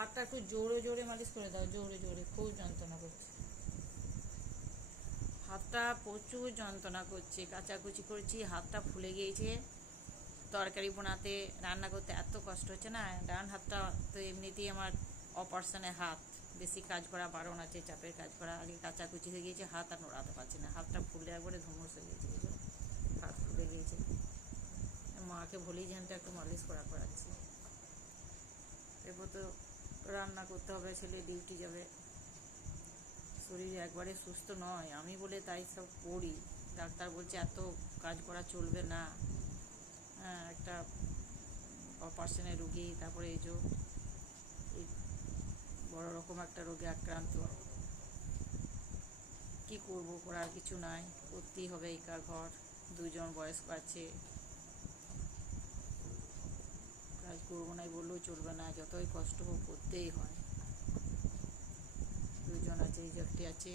হাতটা একটু জোরে জোরে মালিশ করে দাও, জোরে জোরে, খুব যন্ত্রণা করছে হাতটা, প্রচুর যন্ত্রণা করছে। কাচাকুচি করেছি, হাতটা ফুলে গিয়েছে। তরকারি বোনাতে, রান্না করতে এত কষ্ট হচ্ছে না। ডান হাতটা তো এমনিতেই আমার অপারেশনের হাত, বেশি কাজ করা বারণ আছে, চাপের কাজ করা। আগে কাচাকুচি হয়ে গিয়েছে, হাত আর নড়াতে পারছি না, হাতটা ফুলে একবারে ধুমস হয়ে গিয়েছে, এই জন্য হাত ফুলে গিয়েছে। মাকে বলেই যেনটা একটু মালিশ করাচ্ছি। এরপর তো রান্না করতে হবে, ছেলে ডিউটি যাবে, শরীর একবারে সুস্থ নয়, আমি বলে তাই সব করি। ডাক্তার বলছে এত কাজ করা চলবে না। হ্যাঁ, একটা অপারেশনের রুগী, তারপরে এই যে এই বড় রকম একটা রোগে আক্রান্ত, কি করব, করার কিছু নাই, করতেই হবে। একা ঘর, দুজন বয়স্ক আছে, কাজ করবো নাই বললেও চলবে না, যতই কষ্ট হোক করতেই হয়। দুজন আছে, এই যে একটি আছে,